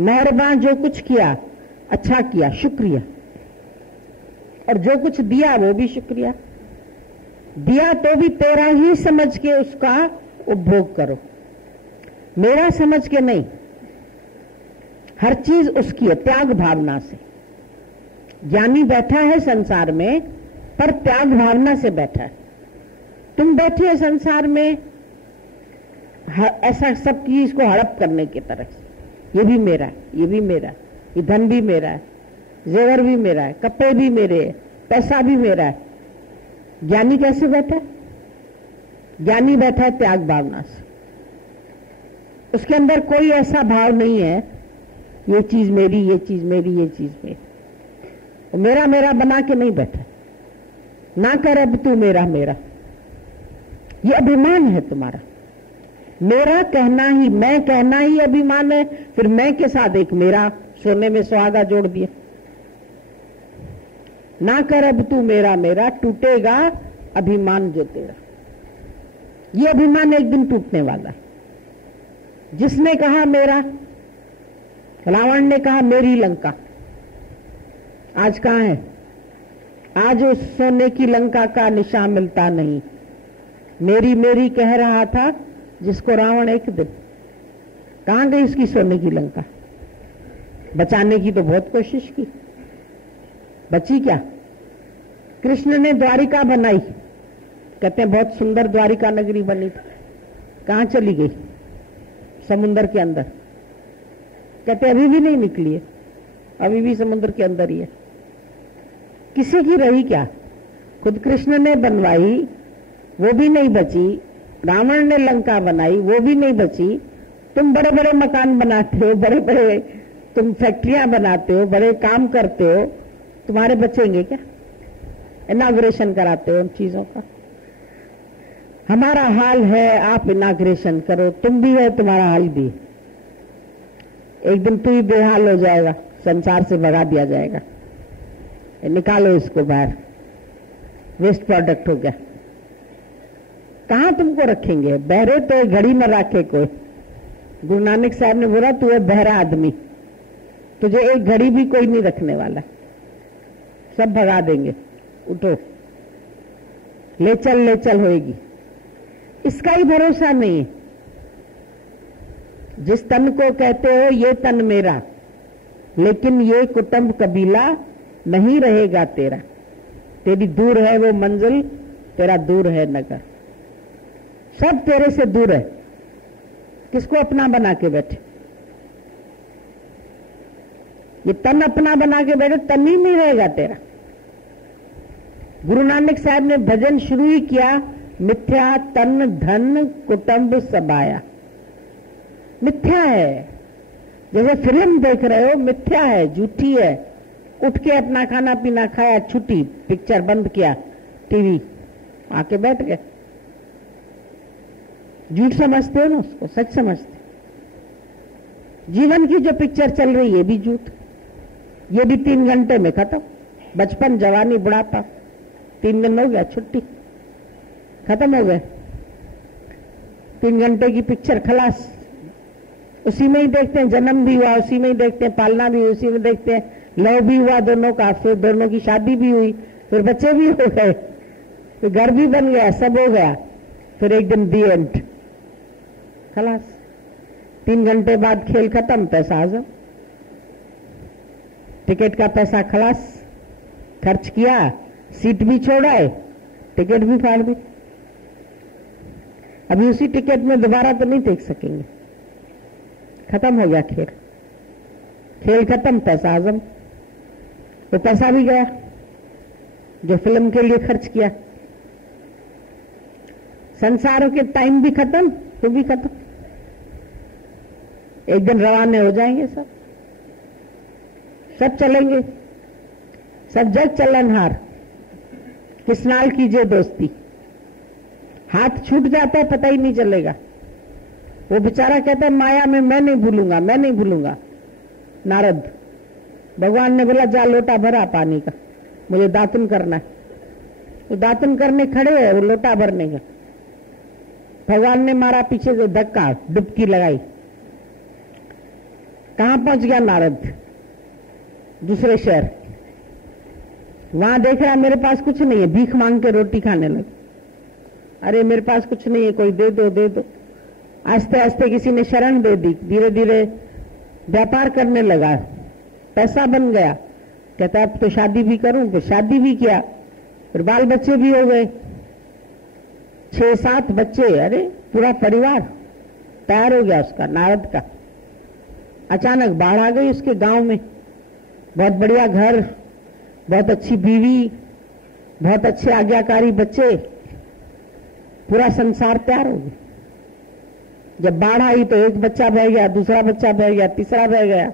मेहरबान, जो कुछ किया अच्छा किया, शुक्रिया। और जो कुछ दिया वो भी शुक्रिया, दिया तो भी तेरा ही समझ के उसका उपभोग करो, मेरा समझ के नहीं। हर चीज उसकी है, त्याग भावना से। ज्ञानी बैठा है संसार में, पर त्याग भावना से बैठा है। तुम बैठे हो संसार में ऐसा सब चीज को हड़प करने की तरफ से, ये भी मेरा है, ये भी मेरा है, ये धन भी मेरा है, जेवर भी मेरा है, कपड़े भी मेरे है, पैसा भी मेरा है। ज्ञानी कैसे बैठा है? ज्ञानी बैठा है त्याग भावना से। उसके अंदर कोई ऐसा भाव नहीं है ये चीज मेरी, ये चीज मेरी, ये चीज मेरी। वो मेरा मेरा बना के नहीं बैठा। ना कर अब तू मेरा मेरा, ये अभिमान है तुम्हारा। मेरा कहना ही, मैं कहना ही अभिमान है। फिर मैं के साथ एक मेरा सोने में सुहागा जोड़ दिया। ना कर अब तू मेरा मेरा, टूटेगा अभिमान जो तेरा। ये अभिमान एक दिन टूटने वाला है। जिसने कहा मेरा, रावण ने कहा मेरी लंका, आज कहां है? आज उस सोने की लंका का निशान मिलता नहीं। मेरी मेरी कह रहा था जिसको रावण एक दिन, कहां गई उसकी सोने की लंका? बचाने की तो बहुत कोशिश की, बची क्या? कृष्ण ने द्वारिका बनाई, कहते हैं बहुत सुंदर द्वारिका नगरी बनी थी, कहां चली गई? समुद्र के अंदर। कहते अभी भी नहीं निकली है, अभी भी समुद्र के अंदर ही है। किसी की रही क्या? खुद कृष्ण ने बनवाई, वो भी नहीं बची। रावण ने लंका बनाई, वो भी नहीं बची। तुम बड़े बड़े मकान बनाते हो, बड़े बड़े तुम फैक्ट्रियां बनाते हो, बड़े काम करते हो, तुम्हारे बचेंगे क्या? इनाग्रेशन कराते हो उन चीजों का। हमारा हाल है, आप इनाग्रेशन करो, तुम भी है, तुम्हारा हाल भी। एक दिन तू ही बेहाल हो जाएगा, संसार से भगा दिया जाएगा। निकालो इसको बाहर, वेस्ट प्रोडक्ट हो गया। कहां तुमको रखेंगे? बहरे तो घड़ी में रखे कोई। गुरु नानक साहब ने बोला तू है बहरा आदमी, तुझे एक घड़ी भी कोई नहीं रखने वाला, सब भगा देंगे। उठो, ले चल होएगी। इसका ही भरोसा नहीं है। जिस तन को कहते हो ये तन मेरा, लेकिन ये कुटुंब कबीला नहीं रहेगा तेरा। तेरी दूर है वो मंजिल, तेरा दूर है नगर, सब तेरे से दूर है। किसको अपना बना के बैठे? ये तन अपना बना के बैठे, तन ही नहीं रहेगा तेरा। गुरु नानक साहब ने भजन शुरू ही किया, मिथ्या तन धन कुटुंब सबाया। मिथ्या है, जैसे फिल्म देख रहे हो, मिथ्या है, झूठी है। उठ के अपना खाना पीना खाया, छुट्टी, पिक्चर बंद किया, टीवी, आके बैठ गए। झूठ समझते हो ना उसको, सच समझते। जीवन की जो पिक्चर चल रही है भी झूठ, ये भी 3 घंटे में खत्म। बचपन, जवानी, बुढ़ापा, 3 दिन हो गया, छुट्टी खत्म हो गए। 3 घंटे की पिक्चर खलास। उसी में ही देखते हैं जन्म भी हुआ, उसी में ही देखते हैं पालना भी, उसी में देखते हैं लव भी हुआ दोनों का, फिर दोनों की शादी भी हुई, फिर बच्चे भी हो गए, फिर घर भी बन गया, सब हो गया, फिर एक दिन दी एंड, खलास। 3 घंटे बाद खेल खत्म, पैसा हाजिर, टिकट का पैसा खलास, खर्च किया, सीट भी छोड़ाए, टिकट भी फाड़ दी। अभी उसी टिकट में दोबारा तो नहीं देख सकेंगे, खत्म हो गया खेल। खेल खत्म, पैसा आजम, वो पैसा भी गया जो फिल्म के लिए खर्च किया। संसारों के टाइम भी खत्म, तो भी खत्म। एक दिन रवाने हो जाएंगे सब चलेंगे, सब जग चलनहार, किस नाल कीजिए दोस्ती। हाथ छूट जाता है, पता ही नहीं चलेगा। वो बेचारा कहता है माया में मैं नहीं भूलूंगा, मैं नहीं भूलूंगा। नारद, भगवान ने बोला जा लोटा भरा पानी का, मुझे दातुन करना है। वो दातुन करने खड़े है, वो लोटा भरने का। भगवान ने मारा पीछे से धक्का, डुबकी लगाई। कहां पहुंच गया नारद? दूसरे शहर। वहां देख रहा मेरे पास कुछ नहीं है, भीख मांग के रोटी खाने लगे। अरे मेरे पास कुछ नहीं है, कोई दे दो दे दो। आस्ते आस्ते किसी ने शरण दे दी, धीरे धीरे व्यापार करने लगा, पैसा बन गया। कहता अब तो शादी भी करूं, फिर शादी भी किया, फिर बाल बच्चे भी हो गए, 6-7 बच्चे, अरे पूरा परिवार तैयार हो गया उसका, नारद का। अचानक बाढ़ आ गई उसके गांव में। बहुत बढ़िया घर, बहुत अच्छी बीवी, बहुत अच्छे आज्ञाकारी बच्चे, पूरा संसार तैयार हो गया। जब बाढ़ आई तो एक बच्चा बह गया, दूसरा बच्चा बह गया, तीसरा बह गया।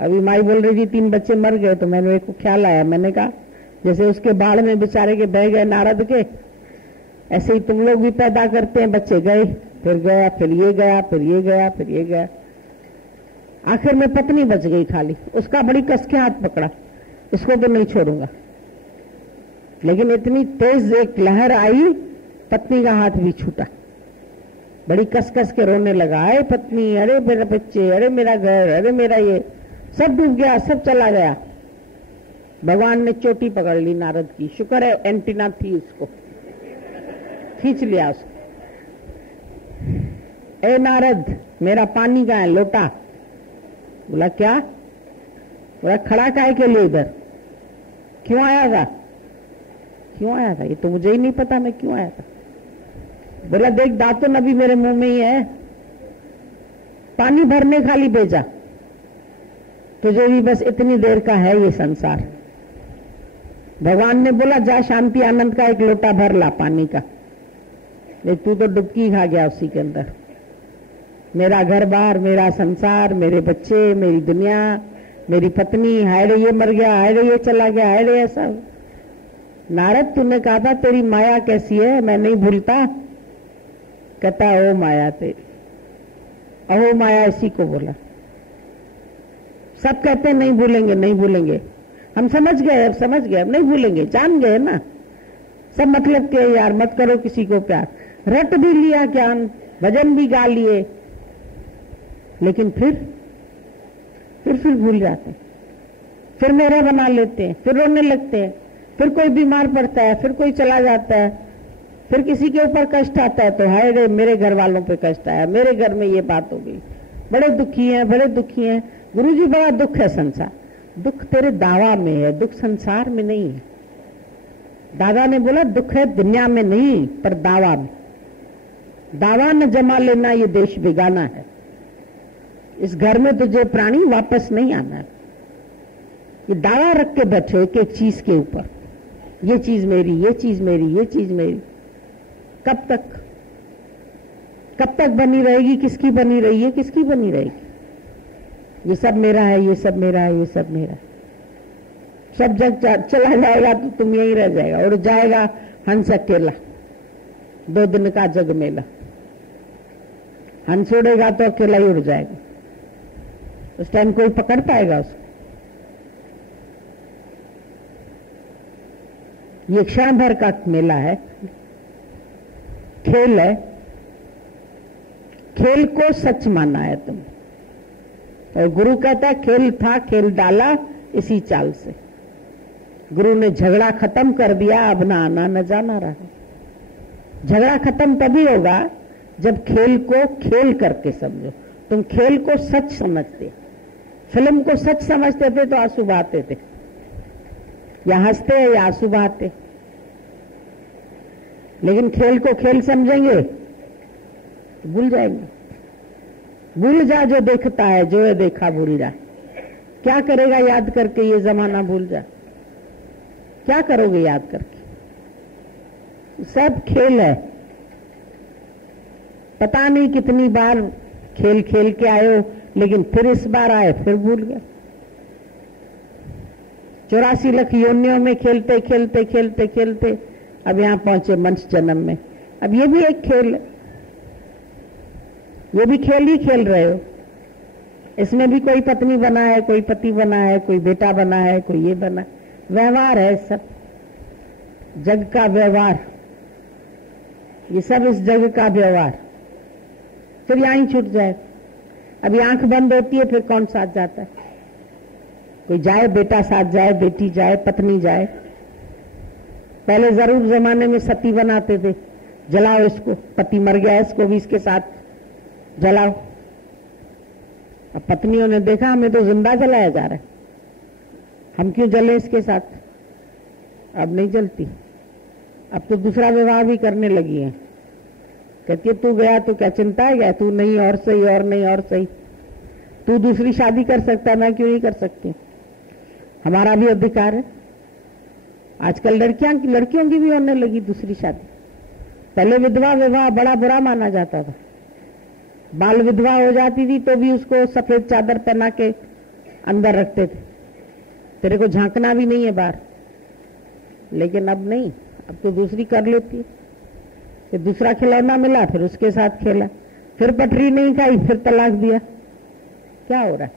अभी माई बोल रही थी 3 बच्चे मर गए, तो मैंने एक को ख्याल आया, मैंने कहा जैसे उसके बाढ़ में बेचारे के बह गए नारद के, ऐसे ही तुम लोग भी पैदा करते हैं, बच्चे गए, फिर गया, फिर ये गया, फिर ये गया, फिर ये गया। आखिर में पत्नी बच गई खाली, उसका बड़ी कस के हाथ पकड़ा, इसको तो नहीं छोड़ूंगा। लेकिन इतनी तेज एक लहर आई, पत्नी का हाथ भी छूटा, बड़ी कस कस के रोने लगा। अरे पत्नी, अरे मेरे बच्चे, अरे मेरा घर, अरे मेरा ये, सब डूब गया, सब चला गया। भगवान ने चोटी पकड़ ली नारद की, शुक्र है एंटीना थी, उसको खींच लिया उसको। ए नारद, मेरा पानी का है लोटा। बोला क्या? बोला खड़ा काहे के लिए इधर, क्यों आया था? क्यों आया था? ये तो मुझे ही नहीं पता मैं क्यों आया था। बोला देख दातुन अभी मेरे मुंह में ही है, पानी भरने खाली भेजा, तुझे भी बस इतनी देर का है ये संसार। भगवान ने बोला जा शांति आनंद का एक लोटा भर ला पानी का, लेकिन तू तो डुबकी खा गया उसी के अंदर। मेरा घर बार, मेरा संसार, मेरे बच्चे, मेरी दुनिया, मेरी पत्नी, हाय रे ये मर गया, हाय रे ये चला गया, हाय रे ऐसा। नारद तूने कहा था तेरी माया कैसी है, मैं नहीं भूलता। कहता ओ माया तेरी, अहो माया इसी को बोला। सब कहते हैं नहीं भूलेंगे, नहीं भूलेंगे, हम समझ गए, अब समझ गए, अब नहीं भूलेंगे, जान गए ना। सब मतलब के यार, मत करो किसी को प्यार, रट भी लिया ज्ञान, भजन भी गा लिए, लेकिन फिर भूल जाते हैं, फिर मेरा बना लेते हैं, फिर रोने लगते हैं, फिर कोई बीमार पड़ता है, फिर कोई चला जाता है, फिर किसी के ऊपर कष्ट आता है तो हाय रे मेरे घर वालों पे कष्ट आया, मेरे घर में ये बात हो गई, बड़े दुखी हैं, बड़े दुखी हैं। गुरुजी बड़ा दुख है संसार। दुख तेरे दावा में है, दुख संसार में नहीं है। दादा ने बोला दुख है दुनिया में नहीं पर दावा में। दावा न जमा लेना ये देश बेगाना है, इस घर में तुझे प्राणी वापस नहीं आना है। ये दावा रख के बैठे एक एक चीज के ऊपर, ये चीज मेरी, ये चीज मेरी, ये चीज मेरी। कब तक बनी रहेगी? किसकी बनी रही है, किसकी बनी रहेगी? ये सब मेरा है, ये सब मेरा है, ये सब मेरा है। सब जग चला जाएगा तो तुम यही रह जाएगा, और जाएगा हंस अकेला, 2 दिन का जग मेला। हंस उड़ेगा तो अकेला ही उड़ जाएगा, उस टाइम कोई पकड़ पाएगा उसको। ये क्षण भर का मेला है, खेल है। खेल को सच माना है तुम, और गुरु कहता है खेल था खेल डाला इसी चाल से। गुरु ने झगड़ा खत्म कर दिया, अब ना आना न जाना रहा। झगड़ा खत्म तभी होगा जब खेल को खेल करके समझो। तुम खेल को सच समझते, फिल्म को सच समझते थे तो आंसू बहाते थे, या हंसते या आंसू बहाते। लेकिन खेल को खेल समझेंगे तो भूल जाएंगे। भूल जा जो देखता है, जो है देखा भूल जा। क्या करेगा याद करके ये जमाना भूल जा? क्या करोगे याद करके? सब खेल है। पता नहीं कितनी बार खेल खेल के आए हो, लेकिन फिर इस बार आए फिर भूल गए। 84 लाख योनियों में खेलते खेलते खेलते खेलते अब यहां पहुंचे मनुष्य जन्म में। अब ये भी एक खेल है, ये भी खेल ही खेल रहे हो। इसमें भी कोई पत्नी बना है, कोई पति बना है, कोई बेटा बना है, कोई ये बना। व्यवहार है सब, जग का व्यवहार, ये सब इस जग का व्यवहार। फिर यहां ही छूट जाए। अभी आंख बंद होती है, फिर कौन साथ जाता है? कोई जाए, बेटा साथ जाए, बेटी जाए, पत्नी जाए। पहले जरूर जमाने में सती बनाते थे, जलाओ इसको, पति मर गया इसको भी इसके साथ जलाओ। अब पत्नियों ने देखा हमें तो जिंदा जलाया जा रहा है, हम क्यों जले इसके साथ? अब नहीं जलती, अब तो दूसरा विवाह भी करने लगी है। कहती है तू गया तो क्या चिंता है क्या? तू नहीं और सही, और नहीं और सही। तू दूसरी शादी कर सकता है, मैं क्यों नहीं कर सकती? हमारा भी अधिकार है। आजकल लड़कियों की भी होने लगी दूसरी शादी। पहले विधवा विवाह बड़ा बुरा माना जाता था। बाल विधवा हो जाती थी तो भी उसको सफेद चादर पहना के अंदर रखते थे, तेरे को झांकना भी नहीं है बाहर। लेकिन अब नहीं, अब तो दूसरी कर लेती है। फिर दूसरा खिलौना मिला, फिर उसके साथ खेला, फिर पटरी नहीं खाई, फिर तलाक दिया। क्या हो रहा है?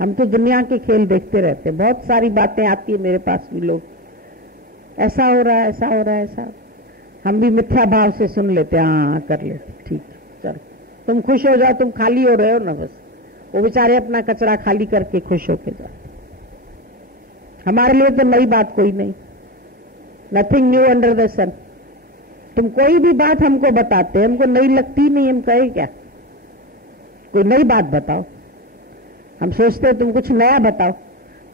हम तो दुनिया के खेल देखते रहते। बहुत सारी बातें आती है मेरे पास भी, लोग ऐसा हो रहा है, ऐसा हो रहा है, ऐसा। हम भी मिथ्या भाव से सुन लेते, हाँ कर लेते, ठीक है चलो तुम खुश हो जाओ, तुम खाली हो रहे हो ना, बस। वो बेचारे अपना कचरा खाली करके खुश होके जाते। हमारे लिए तो नई बात कोई नहीं, नथिंग न्यू अंडर द सन। तुम कोई भी बात हमको बताते, हमको नई लगती नहीं, हम कहे क्या? कोई नई बात बताओ। हम सोचते हो तुम कुछ नया बताओ।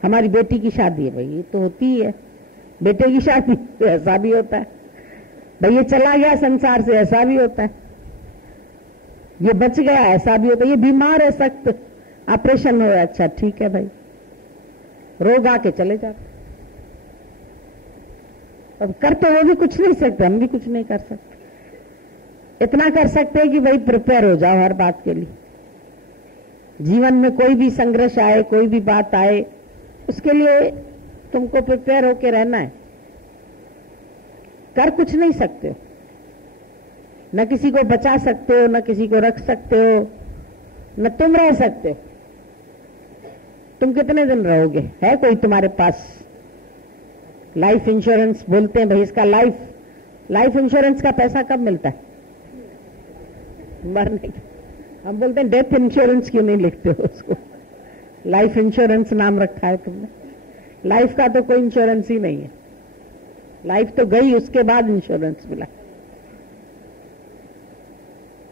हमारी बेटी की शादी है, भाई ये तो होती ही है। बेटे की शादी ऐसा भी होता है, भाई ये चला गया संसार से, ऐसा भी होता है। ये बच गया, ऐसा भी होता है। ये बीमार है सख्त, ऑपरेशन हो, अच्छा ठीक है भाई, रोग आके चले जाते। अब कर तो वो भी कुछ नहीं सकते, हम भी कुछ नहीं कर सकते। इतना कर सकते हैं कि भाई प्रिपेयर हो जाओ हर बात के लिए। जीवन में कोई भी संघर्ष आए, कोई भी बात आए, उसके लिए तुमको प्रिपेयर होके रहना है। कर कुछ नहीं सकते हो, न किसी को बचा सकते हो, न किसी को रख सकते हो, न तुम रह सकते हो। तुम कितने दिन रहोगे? है कोई तुम्हारे पास? लाइफ इंश्योरेंस बोलते हैं भाई, इसका लाइफ इंश्योरेंस का पैसा कब मिलता है? मरने का। हम बोलते हैं डेथ इंश्योरेंस क्यों नहीं लिखते हो उसको? लाइफ इंश्योरेंस नाम रखा है तुमने। लाइफ का तो कोई इंश्योरेंस ही नहीं है। लाइफ तो गई, उसके बाद इंश्योरेंस मिला।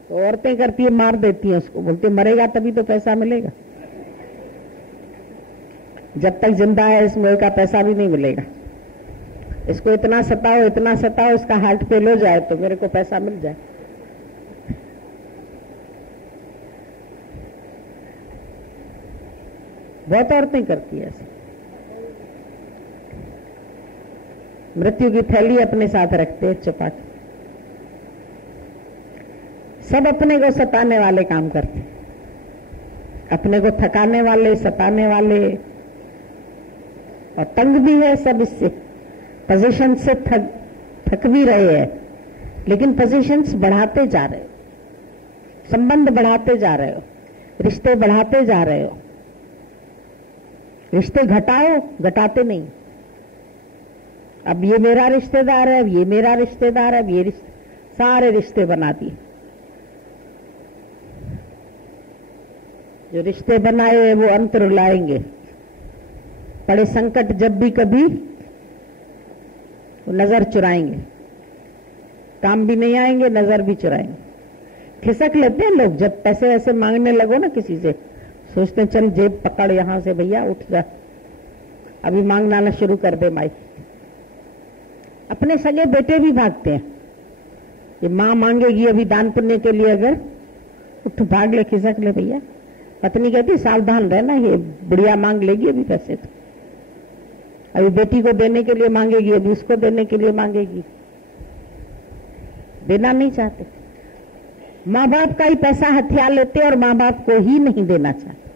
तो औरतें करती है, मार देती हैं उसको, बोलते मरेगा तभी तो पैसा मिलेगा। जब तक जिंदा है इस मोह का पैसा भी नहीं मिलेगा। इसको इतना सताओ, इतना सताओ, इसका हार्ट फेल हो जाए तो मेरे को पैसा मिल जाए। बहुत औरतें करती है ऐसे। मृत्यु की थैली अपने साथ रखते हैं छुपा के। सब अपने को सताने वाले काम करते, अपने को थकाने वाले, सताने वाले, और तंग भी है सब इससे। पोजीशन से थक भी रहे हैं, लेकिन पोजीशंस बढ़ाते जा रहे। संबंध बढ़ाते जा रहे हो, रिश्ते बढ़ाते जा रहे हो। रिश्ते घटाओ, घटाते नहीं। अब ये मेरा रिश्तेदार है, अब ये मेरा रिश्तेदार है, अब ये सारे रिश्ते बना दिए। जो रिश्ते बनाए हुए वो अंत रुलाएंगे। पड़े संकट जब भी कभी वो नजर चुराएंगे, काम भी नहीं आएंगे, नजर भी चुराएंगे। खिसक लेते हैं लोग जब पैसे वैसे मांगने लगो ना किसी से, सोचते हैं चल जेब पकड़ यहां से, भैया उठ जा, अभी मांगना ना शुरू कर दे माई। अपने सगे बेटे भी भागते हैं, ये मां मांगेगी अभी दान पुण्य के लिए, अगर उठ भाग ले, खिसक ले भैया। पत्नी कहती सावधान रहना, ये बुढ़िया मांग लेगी अभी पैसे, तो अभी बेटी को देने के लिए मांगेगी, अभी उसको देने के लिए मांगेगी। देना नहीं चाहते, माँ बाप का ही पैसा हथिया लेते और माँ बाप को ही नहीं देना चाहते।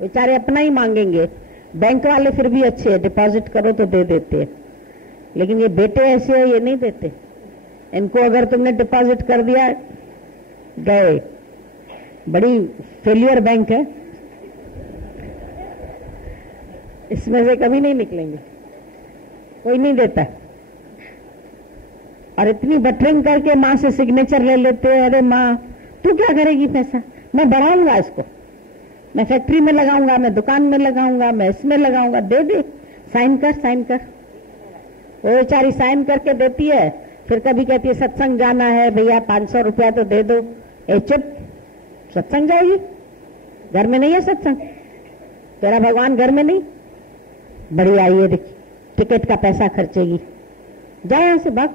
बेचारे अपना ही मांगेंगे। बैंक वाले फिर भी अच्छे हैं, डिपॉजिट करो तो दे देते हैं, लेकिन ये बेटे ऐसे हैं, ये नहीं देते। इनको अगर तुमने डिपॉजिट कर दिया, गए, बड़ी फेलियर बैंक है, इसमें से कभी नहीं निकलेंगे, कोई नहीं देता। और इतनी बटरिंग करके माँ से सिग्नेचर ले लेते हैं। अरे माँ तू क्या करेगी पैसा, मैं बढ़ाऊंगा इसको, मैं फैक्ट्री में लगाऊंगा, मैं दुकान में लगाऊंगा, मैं इसमें लगाऊंगा, दे दे, साइन कर, साइन कर। वो बेचारी साइन करके देती है, फिर कभी कहती है सत्संग जाना है भैया, 500 रुपया तो दे दो। ए चुप, सत्संग जाएगी? घर में नहीं है सत्संग, तेरा भगवान घर में नहीं। बड़ी आई है, देखिए टिकट का पैसा खर्चेगी, जा यहां से, भाग,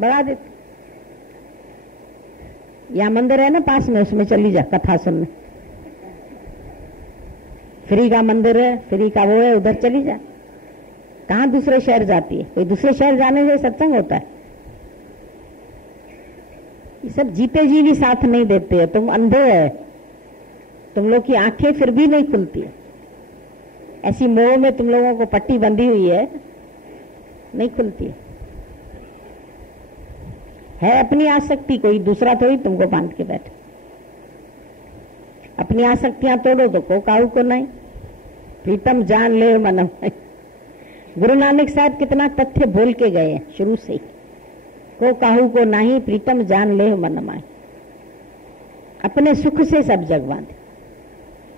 बढ़ा देते। यहाँ मंदिर है ना पास में, उसमें चली जा कथा सुनने, फ्री का मंदिर है, फ्री का वो है, उधर चली जा। कहाँ दूसरे शहर जाती है? कोई दूसरे शहर जाने से सत्संग होता है? ये सब जीते जी भी साथ नहीं देते हैं। तुम अंधे है, तुम लोग की आंखें फिर भी नहीं खुलती है। ऐसी मोह में तुम लोगों को पट्टी बंधी हुई है, नहीं खुलती है अपनी आसक्ति, कोई दूसरा थोड़ी तुमको बांध के बैठे। अपनी आसक्तियां तोड़ो तो को काहू को नहीं, प्रीतम जान ले मनम। गुरु नानक साहब कितना तथ्य बोल के गए हैं शुरू से ही, को काहू को नहीं, प्रीतम जान ले मनम आए। अपने सुख से सब जग बांधे।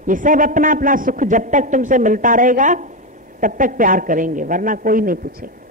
ये सब अपना अपना सुख जब तक तुमसे मिलता रहेगा तब तक प्यार करेंगे, वरना कोई नहीं पूछेगा।